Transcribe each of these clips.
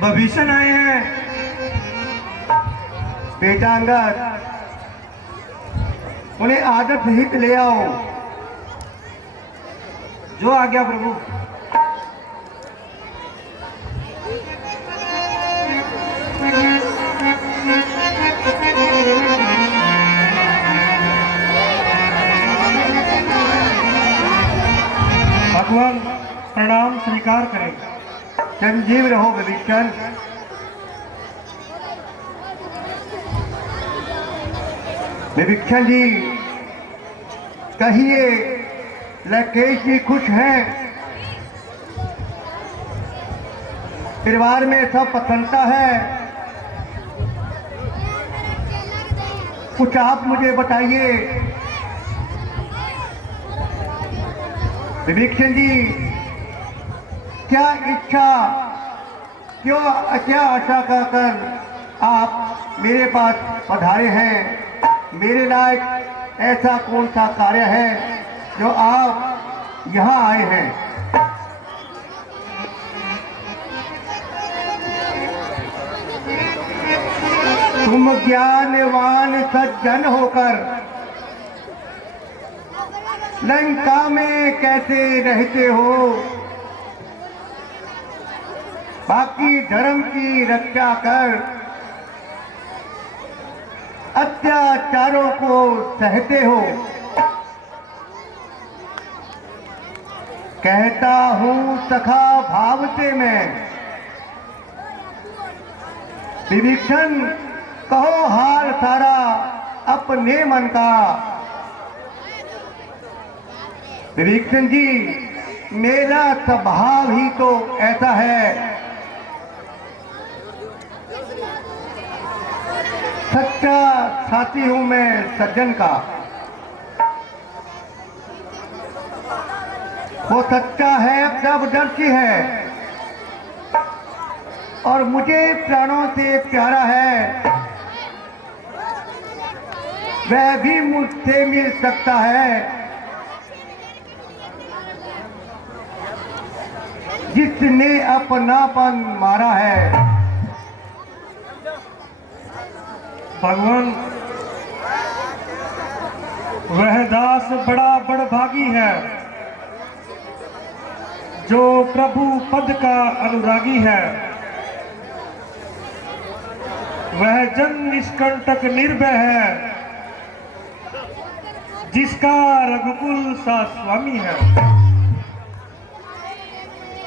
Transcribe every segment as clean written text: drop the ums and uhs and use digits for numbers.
भविष्य आए हैं। बेटा अंगद, उन्हें आदर सहित ले आओ। जो आ गया प्रभु। भगवान प्रणाम स्वीकार करें। संजीव रहो विभीषण। विभीषण जी, कहिए लकेश जी खुश हैं? परिवार में सब प्रसन्नता है? कुछ आप मुझे बताइए। विभीषण जी, क्या इच्छा, क्या आशा कर आप मेरे पास पधारे हैं? मेरे लायक ऐसा कौन सा कार्य है जो आप यहाँ आए हैं? तुम ज्ञानवान सज्जन होकर लंका में कैसे रहते हो? बाकी धर्म की रक्षा कर अत्याचारों को सहते हो। कहता हूँ सखा भाव से मैं, विभीषण कहो हाल सारा अपने मन का। विभीषण जी, मेरा स्वभाव ही तो ऐसा है। सच्चा साथी हूं मैं सज्जन का। वो सच्चा है, प्रभुदर्शी है और मुझे प्राणों से प्यारा है। वह भी मुझसे मिल सकता है जिसने अपनापन मारा है। भगवान, वह दास बड़ा बड़भागी है जो प्रभु पद का अनुरागी है। वह जन निष्कंटक निर्भय है जिसका रघुकुल सा स्वामी है।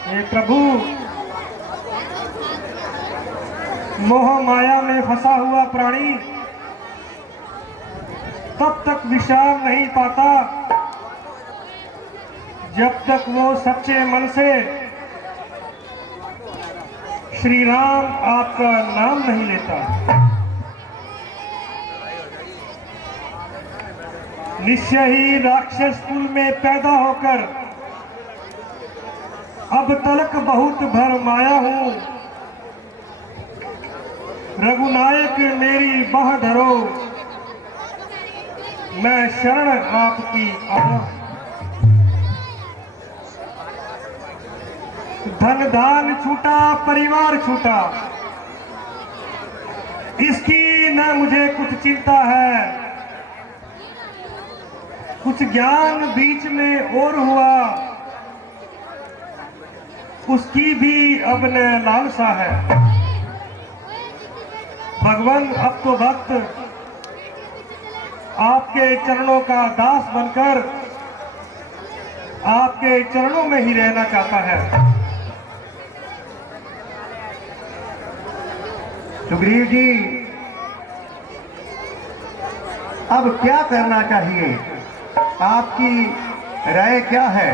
हे प्रभु, मोह माया में फंसा हुआ प्राणी तब तक विश्राम नहीं पाता जब तक वो सच्चे मन से श्री राम आपका नाम नहीं लेता। निश्चय ही राक्षस कुल में पैदा होकर अब तलक बहुत भरमाया हूं। रघुनायक मेरी बाह धरो, मैं शरण आपकी आया। धन दान छूटा, परिवार छूटा, इसकी न मुझे कुछ चिंता है। कुछ ज्ञान बीच में और हुआ, उसकी भी अब न लालसा है। भगवान, अब तो भक्त आपके चरणों का दास बनकर आपके चरणों में ही रहना चाहता है। सुग्रीव जी, अब क्या करना चाहिए? आपकी राय क्या है?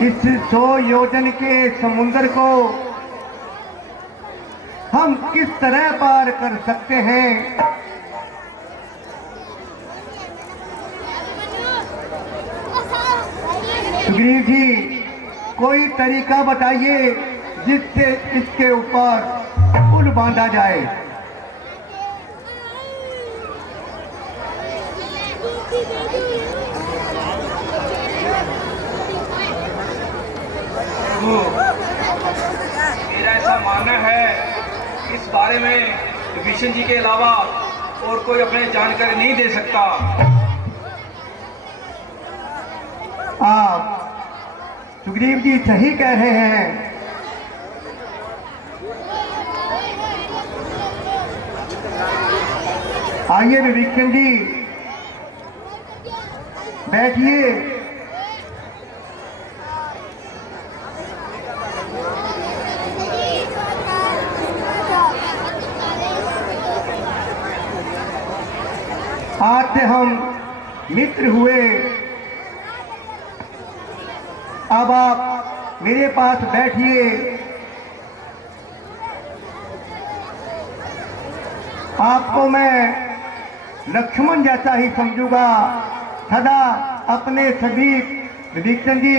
इस 100 योजन के समुद्र को हम किस तरह पार कर सकते हैं? सुग्रीव जी, कोई तरीका बताइए जिससे इसके ऊपर पुल बांधा जाए। मानना है इस बारे में विभीषण जी के अलावा और कोई अपने जानकारी नहीं दे सकता। आप सुग्रीव जी सही कह रहे हैं। आइए विभीषण जी बैठिए। आज से हम मित्र हुए, अब आप मेरे पास बैठिए। आपको मैं लक्ष्मण जैसा ही समझूंगा, सदा अपने सभी विभीषण जी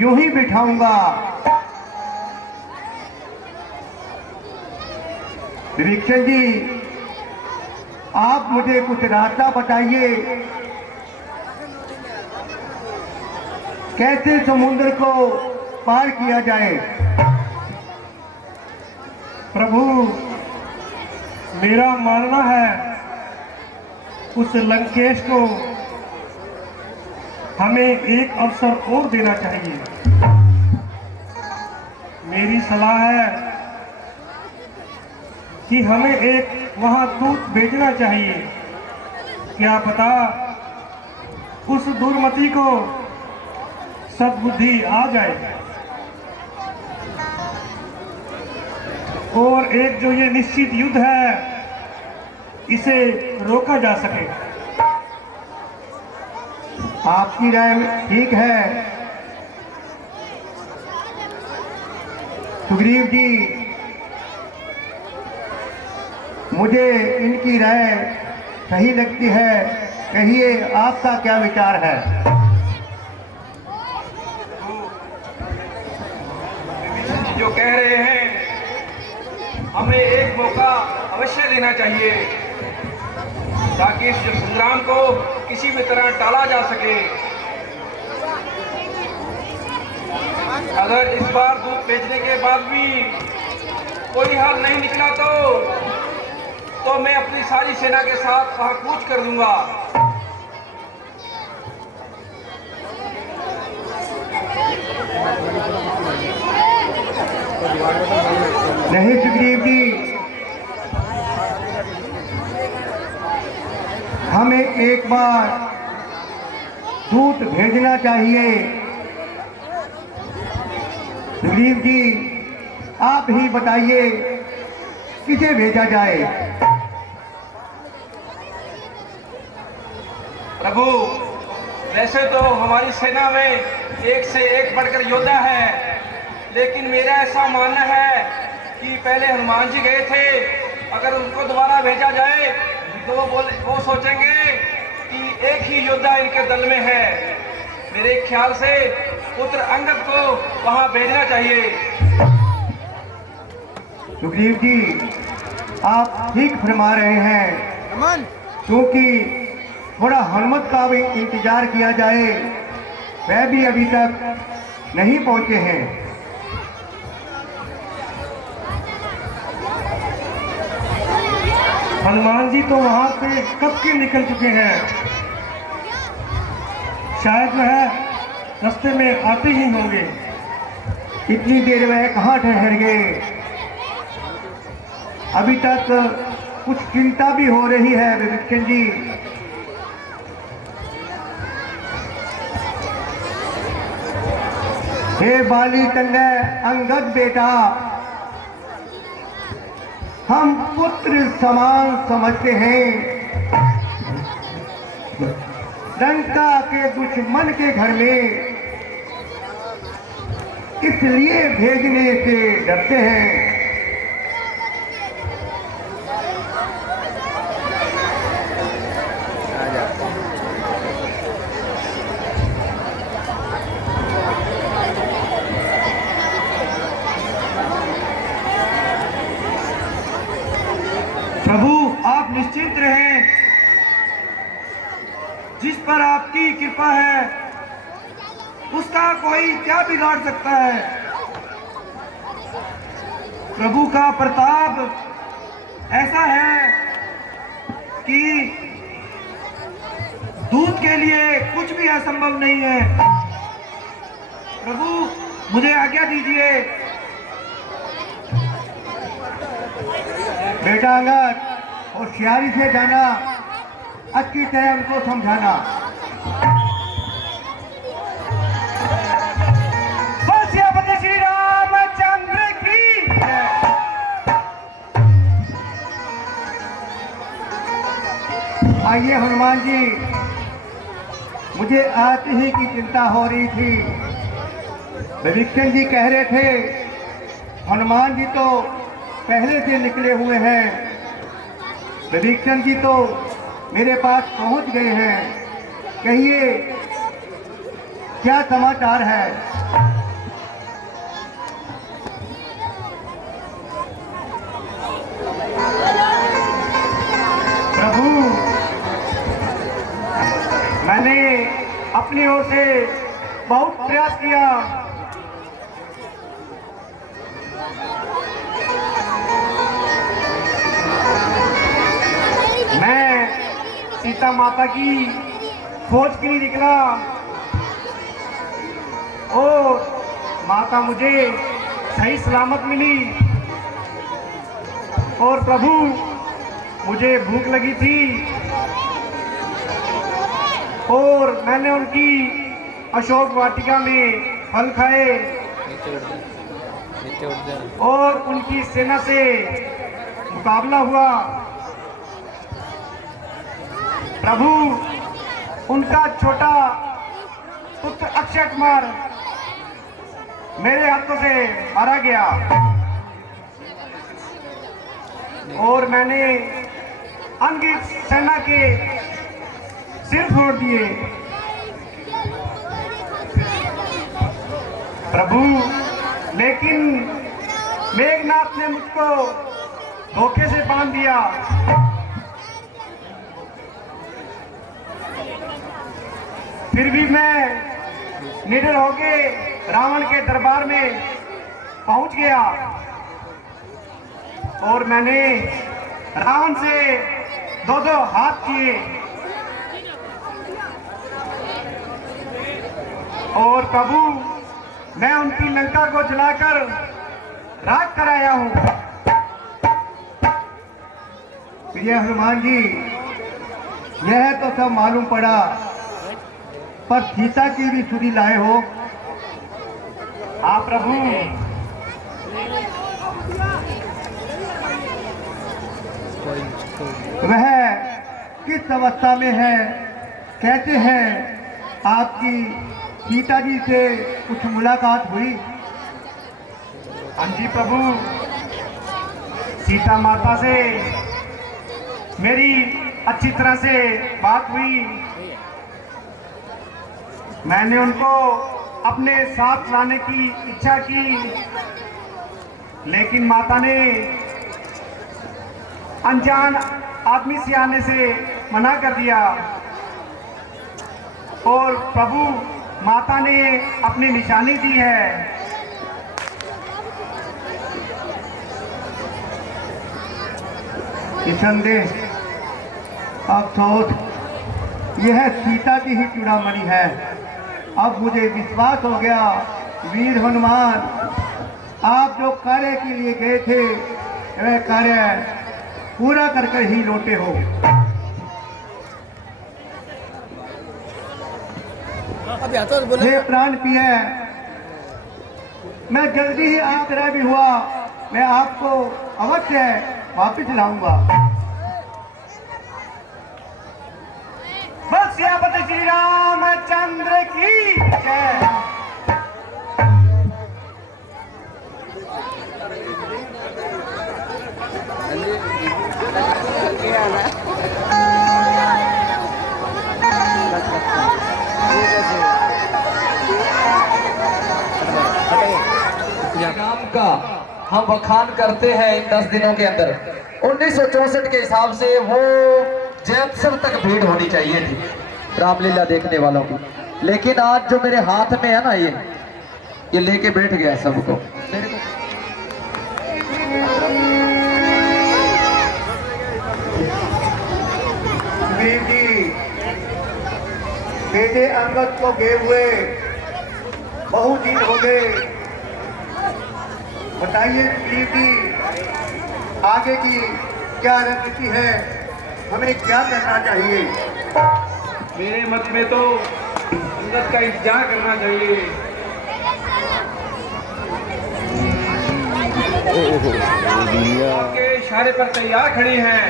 यूं ही बिठाऊंगा। विभीषण जी, आप मुझे कुछ रास्ता बताइए, कैसे समुद्र को पार किया जाए। प्रभु, मेरा मानना है उस लंकेश को हमें एक अवसर और देना चाहिए। मेरी सलाह है कि हमें एक वहां दूत भेजना चाहिए। क्या पता उस दुर्मति को सद्बुद्धि आ जाए और एक जो ये निश्चित युद्ध है इसे रोका जा सके। आपकी राय ठीक है सुग्रीव जी, मुझे इनकी राय सही लगती है। कहिए आपका क्या विचार है। जो कह रहे हैं हमें एक मौका अवश्य देना चाहिए ताकि इस संग्राम को किसी भी तरह टाला जा सके। अगर इस बार दूध भेजने के बाद भी कोई हल नहीं निकला तो मैं अपनी सारी सेना के साथ वहां कूच कर दूंगा। नहीं सुग्रीव जी, हमें एक बार दूत भेजना चाहिए। सुग्रीव जी, आप ही बताइए किसे भेजा जाए। प्रभु, वैसे तो हमारी सेना में एक से एक बढ़कर योद्धा है, लेकिन मेरा ऐसा मानना है कि पहले हनुमान जी गए थे, अगर उनको दोबारा भेजा जाए तो वो सोचेंगे कि एक ही योद्धा इनके दल में है। मेरे ख्याल से पुत्र अंगद को वहां भेजना चाहिए। सुग्रीव जी, आप ठीक फरमा रहे हैं, क्योंकि थोड़ा हनुमत का भी इंतजार किया जाए, वह भी अभी तक नहीं पहुंचे हैं। हनुमान जी तो वहां से कब के निकल चुके हैं, शायद वह रास्ते में आते ही होंगे। इतनी देर वह कहाँ ठहर गए। अभी तक कुछ चिंता भी हो रही है विभीषण जी। हे बाली तनय अंगद बेटा, हम पुत्र समान समझते हैं। लंका के दुश्मन के घर में इसलिए भेजने से डरते हैं। प्रभु, आप निश्चिंत रहें, जिस पर आपकी कृपा है उसका कोई क्या बिगाड़ सकता है। प्रभु का प्रताप ऐसा है कि दूत के लिए कुछ भी असंभव नहीं है। प्रभु मुझे आज्ञा दीजिए। बेटा अंगद, होशियारी से जाना, अच्छी तरह उनको समझाना। सियापति श्री रामचंद्र की जय। आइए हनुमान जी, मुझे आते ही की चिंता हो रही थी। विभीषण जी कह रहे थे हनुमान जी तो पहले से निकले हुए हैं। विभीषण जी तो मेरे पास पहुंच गए हैं। कहिए क्या समाचार है? प्रभु, मैंने अपनी ओर से बहुत प्रयास किया। मैं सीता माता की खोज के लिए निकला और माता मुझे सही सलामत मिली। और प्रभु, मुझे भूख लगी थी और मैंने उनकी अशोक वाटिका में फल खाए और उनकी सेना से मुकाबला हुआ। प्रभु, उनका छोटा पुत्र अक्षय कुमार मेरे हाथों से मारा गया और मैंने अंगित सेना के सिर फोड़ दिए। प्रभु, लेकिन मेघनाथ ने मुझको धोखे से बांध दिया। फिर भी मैं निडर होके रावण के दरबार में पहुंच गया और मैंने रावण से दो हाथ किए और प्रभु, मैं उनकी लंका को जलाकर राख कराया हूं। प्रिय हनुमान जी, यह तो सब मालूम पड़ा, पर सीता की भी सुधि लाए हो। हाँ प्रभु, वह किस अवस्था में है? कहते हैं आपकी सीता जी से कुछ मुलाकात हुई? हाँ जी प्रभु, सीता माता से मेरी अच्छी तरह से बात हुई। मैंने उनको अपने साथ लाने की इच्छा की, लेकिन माता ने अनजान आदमी से आने से मना कर दिया। और प्रभु, माता ने अपनी निशानी दी है। संदेश अफसोस, यह सीता की ही चूड़ामणि है। अब मुझे विश्वास हो गया, वीर हनुमान, आप जो कार्य के लिए गए थे वह कार्य पूरा कर कर ही लौटे हो। हे प्राण प्रिय, मैं जल्दी ही आप तरह भी हुआ, मैं आपको अवश्य वापिस लाऊंगा। बस सियापति श्री रामचंद्र की जय। नाम का हम बखान करते हैं इन 10 दिनों के अंदर। 1964 के हिसाब से वो जैतसर तक भीड़ होनी चाहिए थी रामलीला देखने वालों की, लेकिन आज जो मेरे हाथ में है ना, ये लेके बैठ गया सबको। सुग्रीव जी बेटे अंगद को गए हुए बहुत दिन हो गए। बताइए सुग्रीव जी आगे की क्या रणनीति है, हमें क्या करना चाहिए? मेरे मत में तो अंगद का इंतजार करना चाहिए। आपके इशारे पर तैयार खड़ी हैं।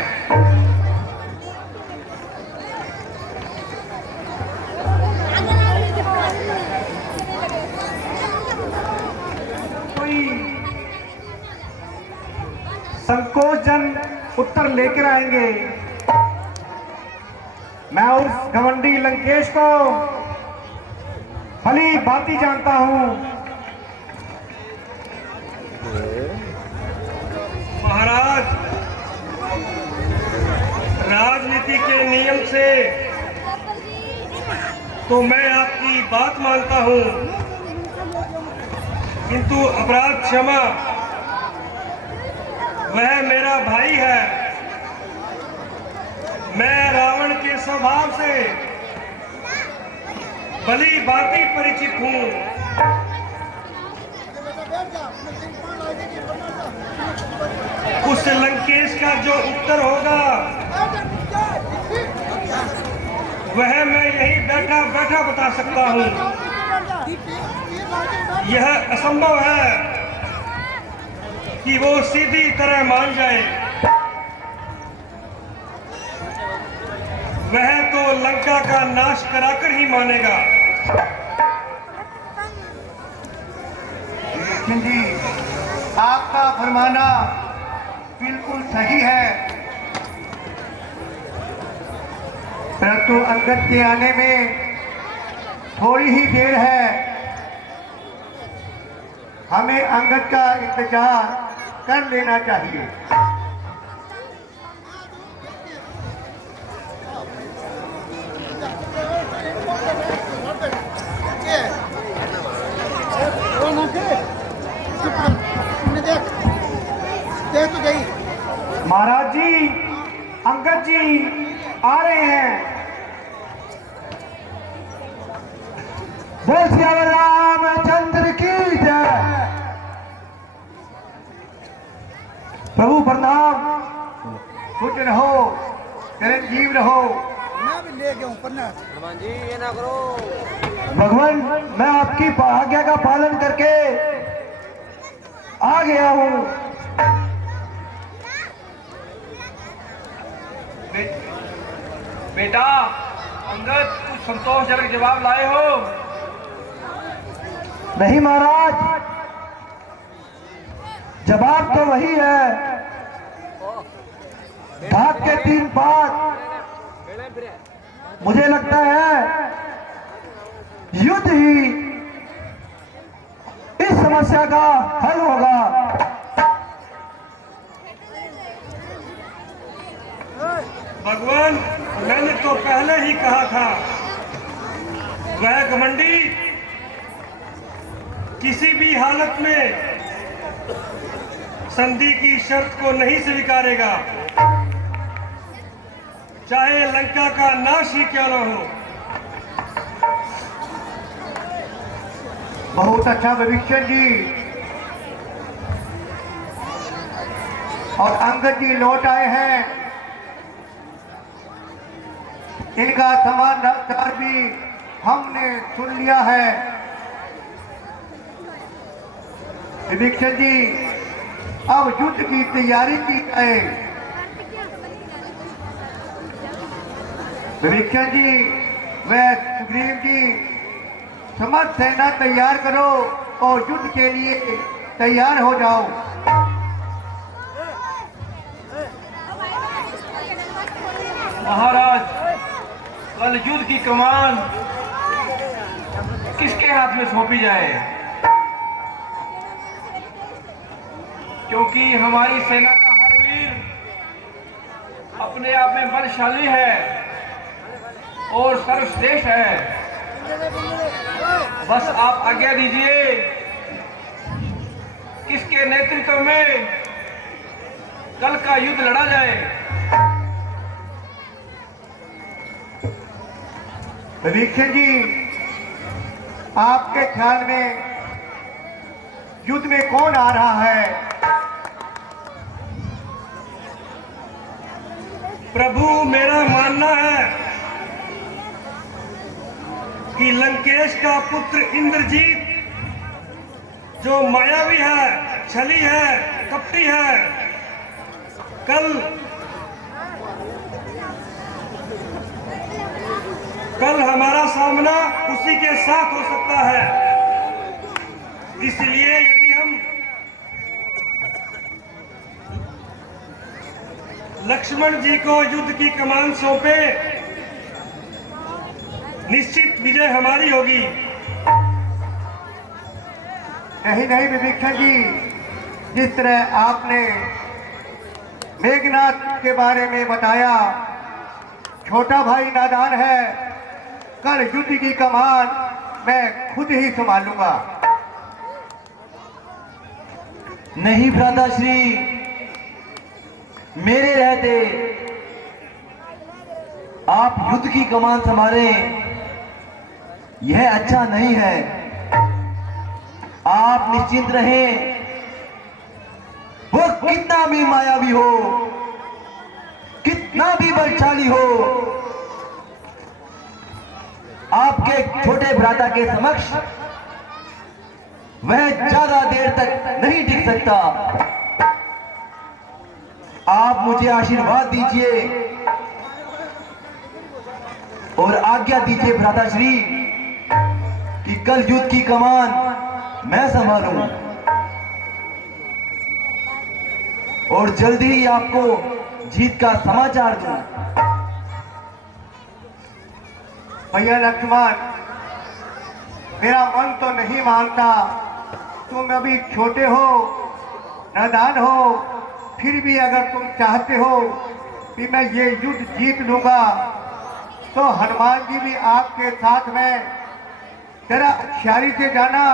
संकोचजन उत्तर लेकर आएंगे। मैं उस घमंडी लंकेश को भली भांति जानता हूं। महाराज, राजनीति के नियम से तो मैं आपकी बात मानता हूं, किंतु अपराध क्षमा, वह मेरा भाई है। मैं रावण के स्वभाव से भली भांति परिचित हूं। उस लंकेश का जो उत्तर होगा वह मैं यही बैठा बैठा बता सकता हूं। यह असंभव है कि वो सीधी तरह मान जाए। वह तो लंका का नाश कराकर ही मानेगा। जी, आपका फरमाना बिल्कुल सही है, परंतु अंगद के आने में थोड़ी ही देर है। हमें अंगद का इंतजार कर लेना चाहिए। महाराज जी, अंगद जी आ रहे हैं। बोल सियावर रामचंद्र की जय। प्रभु प्रणाम। खुश रहो, चिरंजीव रहो। मैं भी ले गया हूँ पन्ना। हनुमान जी ये ना करो। भगवान, मैं आपकी आज्ञा का पालन करके आ गया हूँ। बेटा अंगद, कुछ संतोषजनक जवाब लाए हो? नहीं महाराज, जवाब तो वही है, घात के 3 पात। मुझे लगता है युद्ध ही इस समस्या का हल होगा। भगवान, मैंने तो पहले ही कहा था, वह घमंडी किसी भी हालत में संधि की शर्त को नहीं स्वीकारेगा, चाहे लंका का नाश ही क्यों न हो। बहुत अच्छा भविष्य जी। और अंगद जी लौट आए हैं। इनका समाचार भी हमने सुन लिया है। विभीषण जी, अब युद्ध की तैयारी की जाए। विभीषण जी, वह सुग्रीव जी, समस्त सेना तैयार करो और युद्ध के लिए तैयार हो जाओ। महाराज, कल युद्ध की कमान किसके हाथ में सौंपी जाए? क्योंकि हमारी सेना का हर वीर अपने आप में बलशाली है और सर्वश्रेष्ठ है। बस आप आज्ञा दीजिए, किसके नेतृत्व में कल का युद्ध लड़ा जाए। विभीषण जी, आपके ख्याल में युद्ध में कौन आ रहा है? प्रभु, मेरा मानना है कि लंकेश का पुत्र इंद्रजीत, जो मायावी है, छली है, कपटी है, कल हमारा सामना उसी के साथ हो सकता है। इसलिए यदि हम लक्ष्मण जी को युद्ध की कमान सौंपे, निश्चित विजय हमारी होगी। नहीं नहीं विभीषण जी, जिस तरह आपने मेघनाथ के बारे में बताया, छोटा भाई नादान है, कल युद्ध की कमान मैं खुद ही संभालूंगा। नहीं भ्राताश्री, मेरे रहते आप युद्ध की कमान संभालें, यह अच्छा नहीं है। आप निश्चिंत रहें, वो कितना भी मायावी हो, कितना भी बलशाली हो, आपके छोटे भ्राता के समक्ष वह ज्यादा देर तक नहीं टिक सकता। आप मुझे आशीर्वाद दीजिए और आज्ञा दीजिए भ्राताश्री कि कल युद्ध की कमान मैं संभालूं और जल्दी ही आपको जीत का समाचार दूं। भैया लक्ष्मण, मेरा मन तो नहीं मानता, तुम अभी छोटे हो, नादान हो, फिर भी अगर तुम चाहते हो कि मैं ये युद्ध जीत लूंगा, तो हनुमान जी भी आपके साथ में, जरा होशियारी से जाना,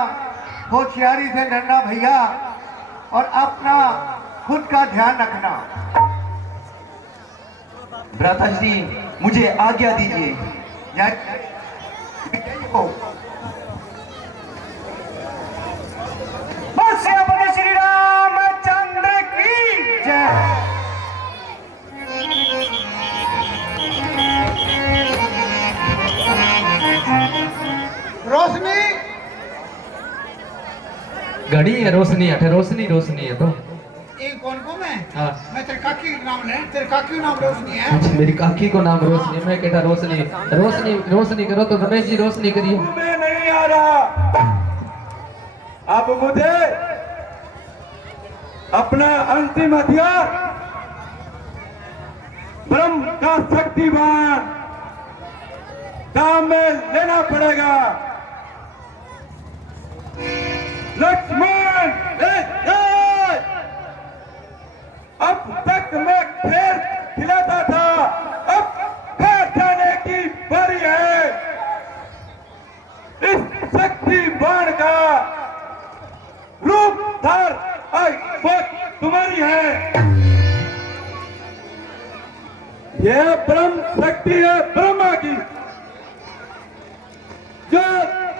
होशियारी से लड़ना भैया, और अपना खुद का ध्यान रखना। भ्राताश्री, मुझे आज्ञा दीजिए। श्री रामचंद्र की जय। रोशनी घड़ी है, रोशनी है, रोशनी रोशनी है। तो एक कौन को मैं हाँ। मैं तेरे काकी का नाम ले, तेरे काकी का नाम रोशनी है। अच्छा, मेरी काकी को नाम रोशनी है, मैं कहता रोशनी रोशनी रोशनी करो। तो रमेश जी रोशनी करिए। मैं नहीं आ रहा, अब मुझे अपना अंतिम हथियार ब्रह्म का शक्तिवान काम में लेना पड़ेगा। लक्ष्मण, अब तक मैं खेल खिलाता था, अब घर जाने की बारी है। इस शक्तिवान का रूप धार वो तुम्हारी है। यह ब्रह्म शक्ति है ब्रह्मा की, जो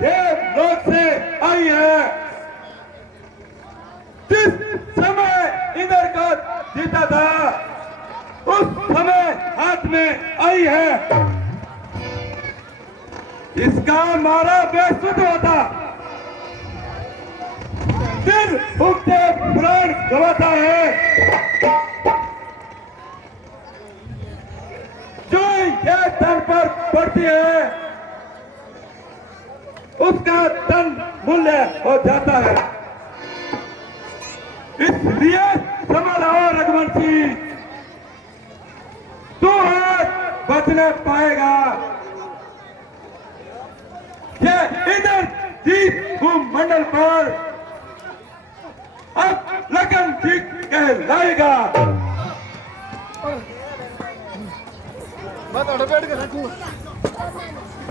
देवलोक से आई है। जिस समय इंद्र का जीता था, उस समय हाथ में आई है। इसका मारा बेसुध होता, दिन उगते प्राण गवाता है। जो ये तन पर पड़ती है, उसका तन मूल्य हो जाता है। इसलिए समझ आओ रघुवंशी, तू आज बच न पाएगा। ये इधर जीत भूमंडल पर अब लगन जीत कहलाएगा।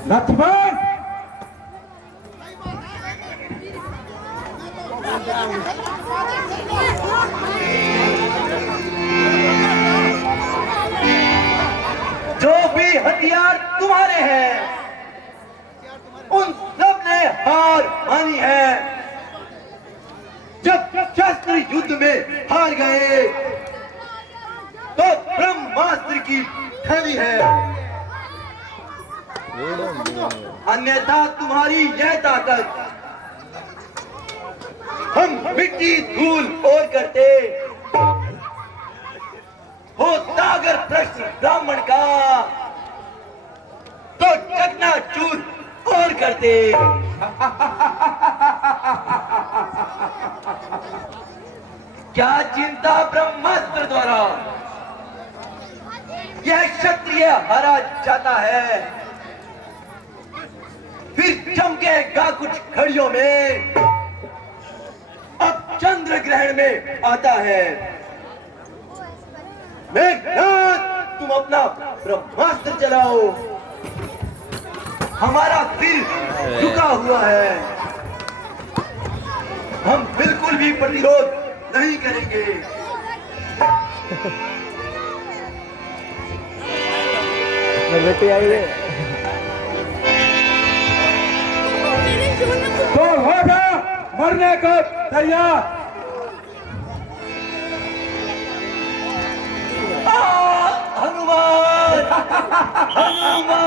लक्ष्मण, जो भी हथियार तुम्हारे हैं हार मानी है। जब शस्त्र युद्ध में हार गए तो ब्रह्मास्त्र की ठनी है, अन्यथा तुम्हारी यह ताकत हम मिट्टी धूल और करते हो। सागर प्रश्न ब्राह्मण का तो चकनाचूर और करते। क्या चिंता ब्रह्मास्त्र द्वारा यह क्षत्रिय हरा जाता है, फिर चमकेगा कुछ घड़ियों में, अब चंद्र ग्रहण में आता है। मेघनाथ तुम अपना ब्रह्मास्त्र चलाओ, हमारा दिल झुका हुआ है, हम बिल्कुल भी प्रतिरोध नहीं करेंगे। बेटी आई है तो होगा मरने को तैयार। हनुमान हनुमान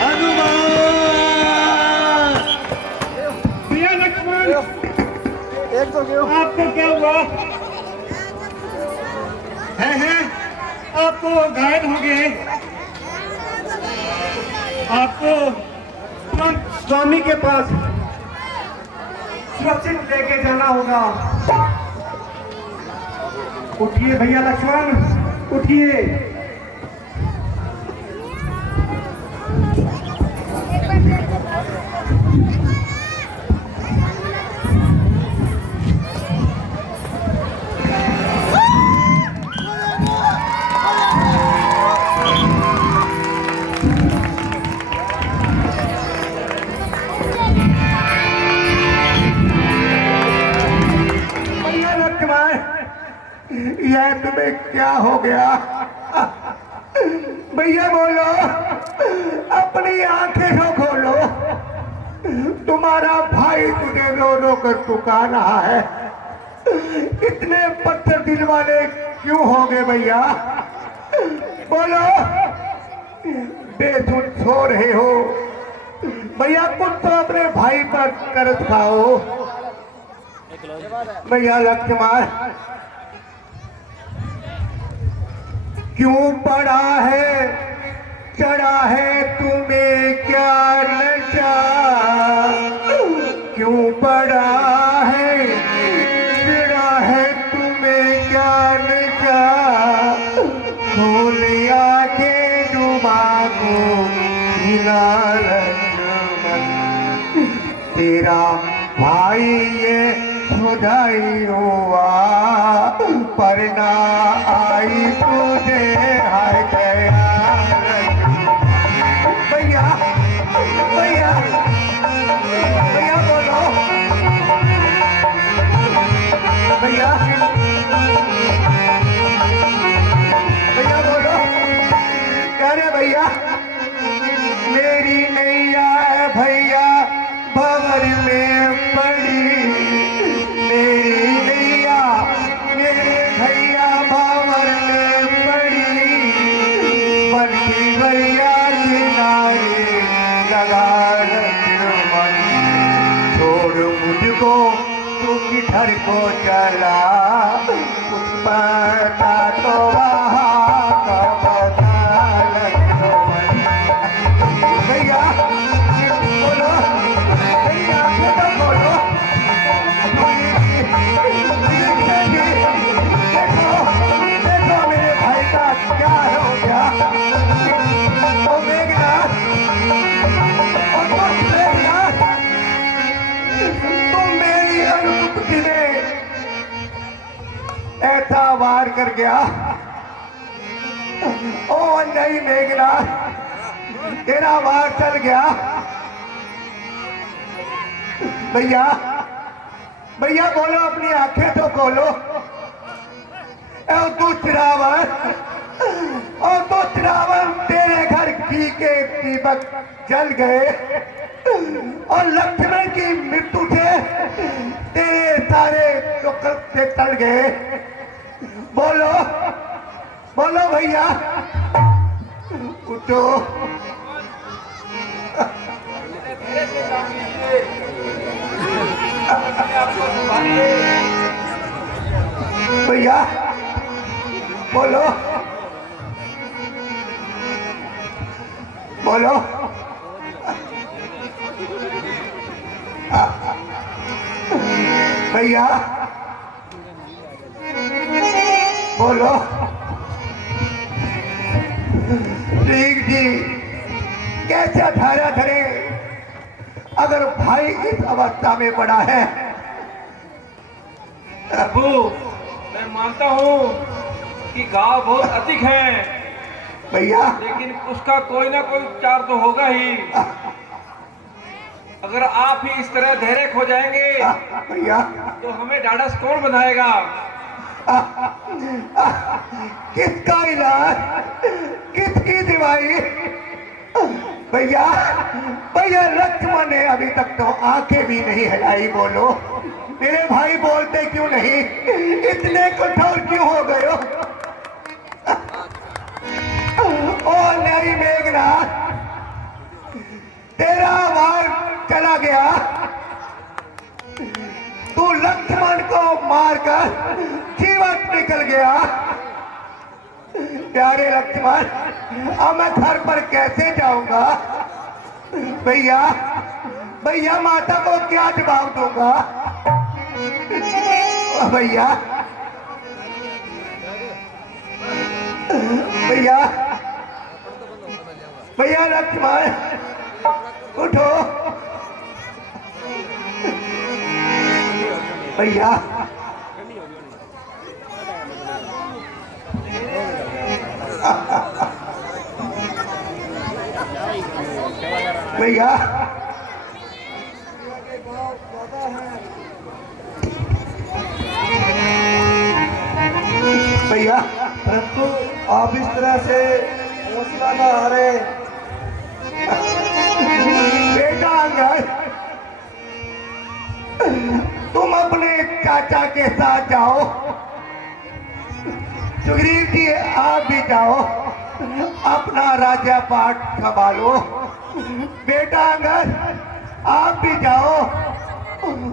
हनुमान। भैया लक्ष्मण, एक तो क्यों आपको क्या हुआ है? आप तो घायल हो गए, आपको स्वामी के पास सुरक्षित लेके जाना होगा। उठिए भैया लक्ष्मण, उठिए। यह तुम्हें क्या हो गया भैया? बोलो, अपनी आंखें तो खोलो। तुम्हारा भाई तुझे रो रो कर पुकार रहा है। इतने पत्थर दिल वाले क्यों हो गए भैया? बोलो, बेसुध सो रहे हो भैया? कुछ तो अपने भाई पर कर्ज खाओ भैया। लक्ष्मण क्यों पड़ा है चढ़ा है तुम्हें क्या नशा? क्यों पड़ा है चढ़ा है तुम्हें क्या नशा? खोलिया के डुबा को हिला लक्ष्मण, तेरा भाई ये खुदाई हुआ पर ना आई तुझे हाय गया। भैया भैया भैया बोलो भैया, भैया बोलो। क्या रे भैया? मेरी नैया है भैया भंवर में पड़ी, मेरी नैया मेरे भैया भंवर में पड़ी। बल्कि भैया किनारे लगा लक्ष्मण, छोड़ मुझको तू किधर को चला, कुछ पता तो वहाँ का बता लक्ष्मण। भैया बोलो, भैया तो बोलो। देखो मेरे भाई का क्या हो गया। ओ मेघनाथ, ओ मेघनाथ, तुम मेरी अनुपति में ऐसा वार कर गया। ओ नहीं मेघनाथ, तेरा वार चल गया। भैया भैया बोलो, अपनी आंखें तो खोलो। और दुष्ट रावण घी के दीपक जल गए और लक्ष्मण की मृत्यु से तेरे सारे दुख से टल गए। बोलो बोलो भैया, उठो। भैया बोलो बोलो। भैया बोलो। ठीक जी, कैसा धारा धरे अगर भाई इस अवस्था में पड़ा है। प्रभु, मैं मानता हूँ कि गांव बहुत अधिक है, भैया लेकिन उसका कोई ना कोई उपचार तो होगा ही। अगर आप ही इस तरह धैर्य खो जाएंगे भैया तो हमें ढाढ़स कौन बंधाएगा? किसका इलाज, किसकी दवाई? भैया भैया लक्ष्मण ने अभी तक तो आंखें भी नहीं हिलाई। बोलो मेरे भाई, बोलते क्यों नहीं? इतने कठोर क्यों हो गए हो? ओ नहीं मेघनाथ, तेरा वार चला गया, तू लक्ष्मण को मारकर जीवित निकल गया। प्यारे लक्ष्मण, अब मैं घर पर कैसे जाऊंगा? भैया भैया माता को क्या जवाब दूंगा? भैया भैया भैया लक्ष्मण उठो। भैया भैया भैया परंतु आप इस तरह से हौसला ना हारे। बेटा अंगद, तुम अपने चाचा के साथ जाओ। सुग्रीव जी आप भी जाओ, अपना राजा पाठ संभालो। बेटा अंगद आप भी जाओ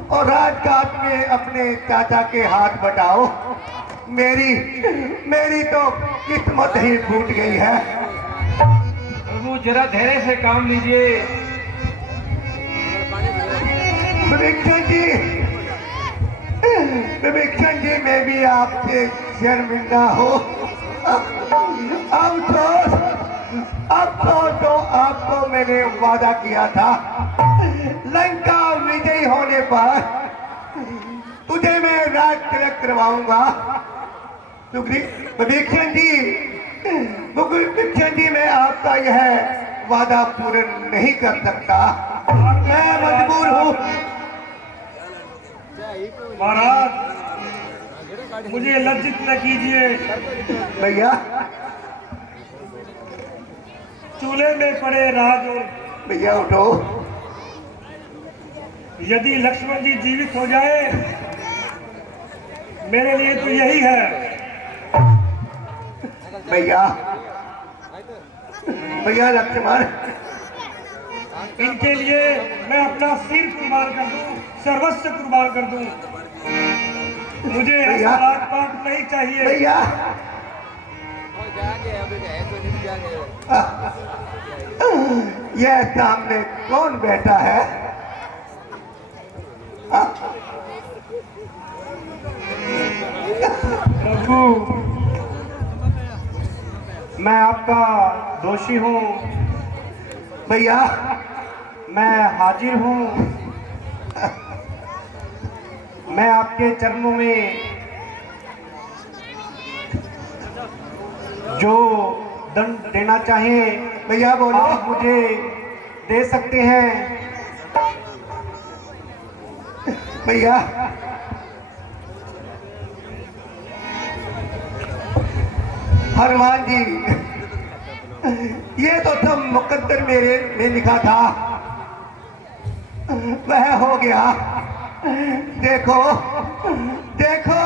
और राजघाट में अपने चाचा के हाथ बटाओ। मेरी तो किस्मत ही फूट गई है। प्रभु जरा धैर्य से काम लीजिए। विभीषण जी, मैं भी आपसे शर्मिंदा हूँ। अब तो आपको मैंने वादा किया था, लंका विजयी होने पर तुझे मैं राज तिलक करवाऊंगा। विभीषण जी, मैं आपका यह वादा पूर्ण नहीं कर सकता, मैं मजबूर हूँ। महाराज, मुझे लज्जित न कीजिए। भैया चूल्हे में पड़े राज, भैया उठो। यदि लक्ष्मण जी जीवित हो जाए मेरे लिए तो यही है। भैया लक्ष्मण, इनके लिए मैं अपना सिर कुर्बान कर दूं, सर्वस्व कुर्बान कर दूं। मुझे ऐसा राजपाट नहीं चाहिए। भैया यह सामने कौन बैठा है? प्रभु, मैं आपका दोषी हूँ। भैया मैं हाजिर हूँ। मैं आपके चरणों में जो दंड देना चाहे भैया बोलो। आप मुझे दे सकते हैं। भैया हनुमान जी, ये तो सब मुकद्दर मेरे में लिखा था, वह हो गया। देखो देखो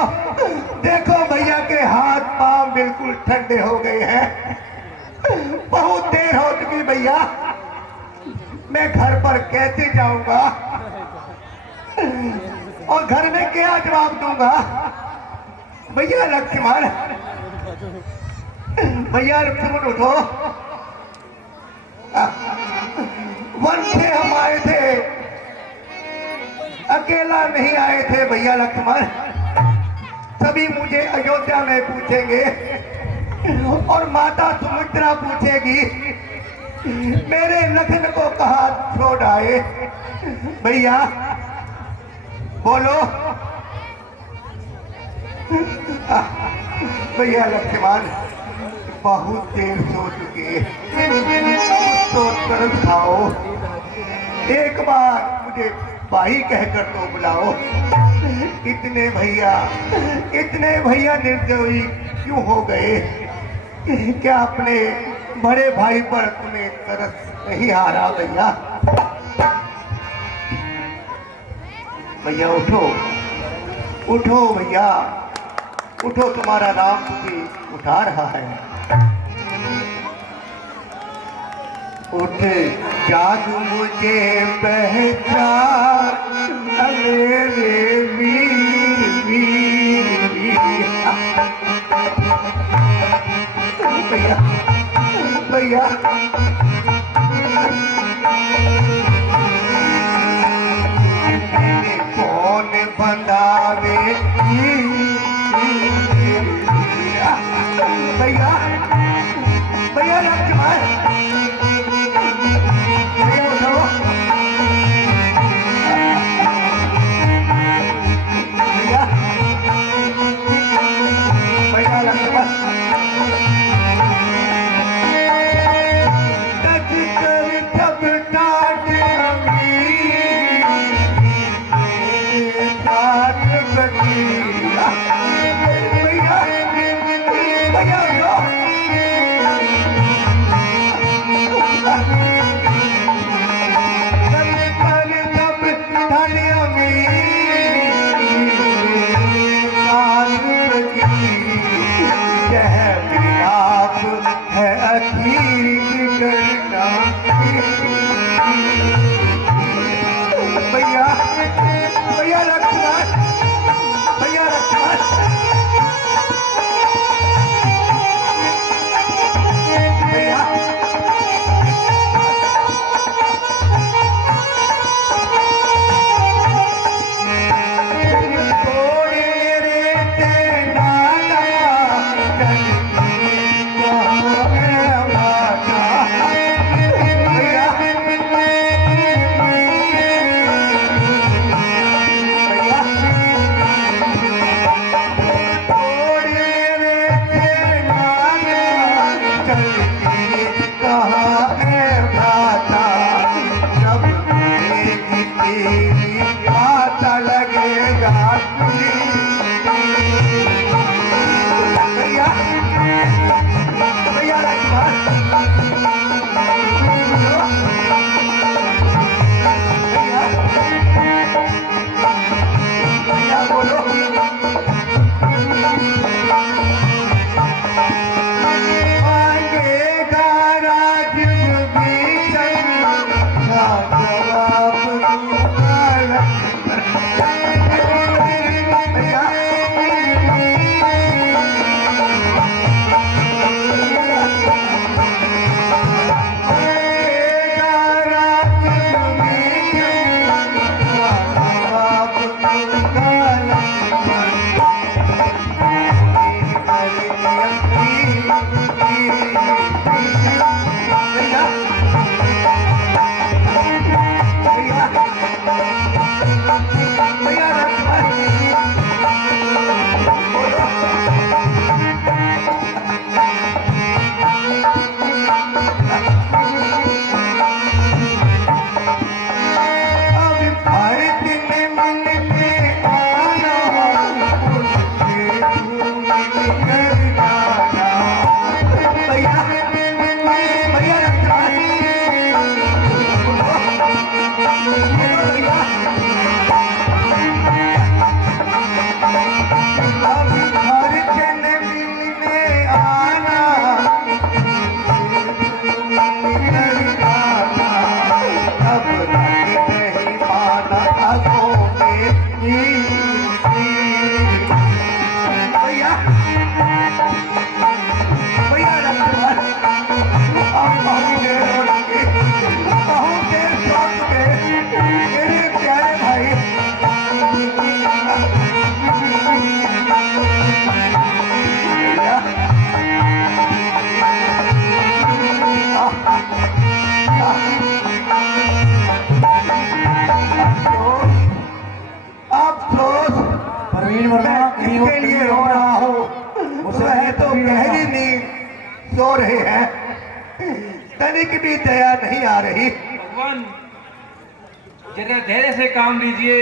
देखो भैया के हाथ पांव बिल्कुल ठंडे हो गए हैं। बहुत देर हो चुकी भैया, मैं घर पर कैसे जाऊंगा और घर में क्या जवाब दूंगा? भैया लक्ष्मण, भैया लक्ष्मण उठो। वन से हम आए थे, अकेला नहीं आए थे भैया लक्ष्मण। सभी मुझे अयोध्या में पूछेंगे और माता सुमित्रा पूछेगी मेरे लखन को कहाँ छोड़ आए। भैया बोलो। भैया लक्ष्मण, बहुत देर सो चुके, तो तरस खाओ। एक बार मुझे भाई कहकर तो बुलाओ। इतने भैया निर्दयी क्यों हो गए? क्या अपने बड़े भाई पर तुम्हें तरस नहीं आ रहा? भैया भैया उठो, उठो भैया उठो, तुम्हारा राम तुझे उठा रहा है। उठ जाग मुझे पहचान मेरे वीर वीर वीर। भैया भैया कौन बंधावे भैया भैया लक्ष्मण, भैया उठो। भैया भैया लक्ष्मण, जिसके लिए रो रहा हूँ वह तो गहरी नींद सो रहे हैं, तनिक भी दया नहीं आ रही। भगवान जरा धैर्य से काम लीजिए,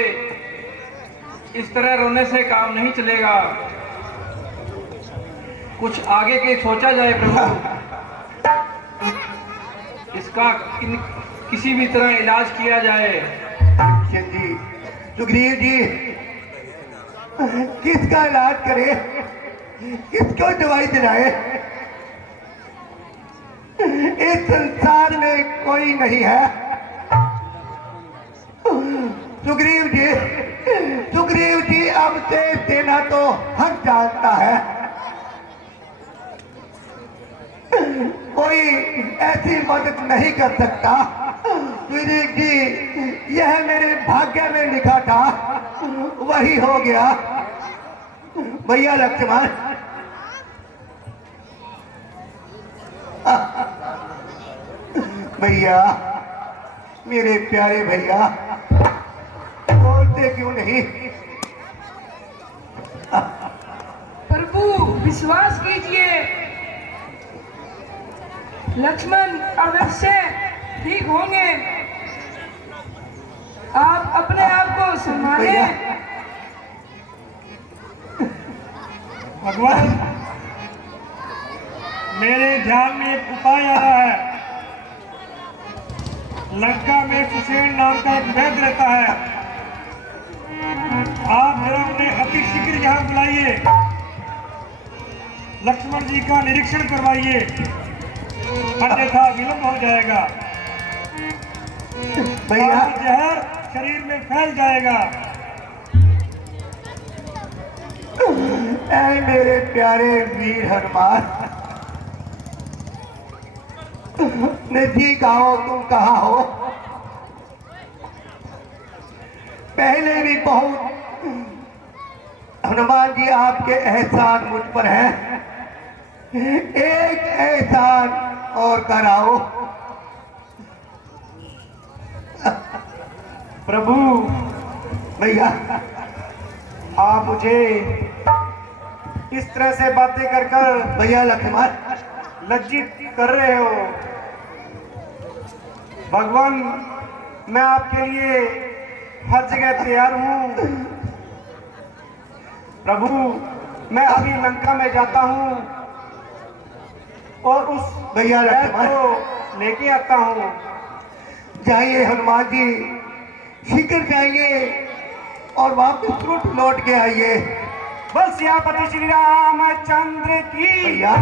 इस तरह रोने से काम नहीं चलेगा, कुछ आगे के सोचा जाए प्रभु। इसका किसी भी तरह इलाज किया जाए। जी सुग्रीव जी, किसका इलाज करे, किसको दवाई दिलाए? इस संसार में कोई नहीं है। सुग्रीव जी अब से देना तो हक जानता है, कोई ऐसी मदद नहीं कर सकता। सुग्रीव जी, यह मेरे भाग्य में लिखा था, वही हो गया। भैया लक्ष्मण, भैया मेरे प्यारे भैया, बोलते क्यों नहीं? प्रभु विश्वास कीजिए, लक्ष्मण अवश्य ठीक होंगे। आप अपने आप को संभाले। भगवान, मेरे ध्यान में एक उपाय आ रहा है। लंका में सुषेण नाम का एक वैद्य रहता है, आप जरा उन्हें अति शीघ्र यहाँ बुलाइए, लक्ष्मण जी का निरीक्षण करवाइए, अन्यथा विलंब हो जाएगा। भैया जहर शरीर में फैल जाएगा। ऐ मेरे प्यारे वीर हनुमान, नजदीक आओ, तुम कहाँ हो? पहले भी बहुत हनुमान जी आपके एहसान मुझ पर हैं, एक एहसान और कराओ। प्रभु भैया आप मुझे इस तरह से बातें कर कर भैया लक्ष्मण, लज्जित कर रहे हो। भगवान, मैं आपके लिए हर जगह तैयार हूँ। प्रभु, मैं अभी लंका में जाता हूँ और उस भैया वैद्य लक्ष्मण, को लेके आता हूँ। जाइए हनुमान जी, शीघ्र जाइए और वापस लौट के आइए। बल सियापति श्री रामचंद्र की भैया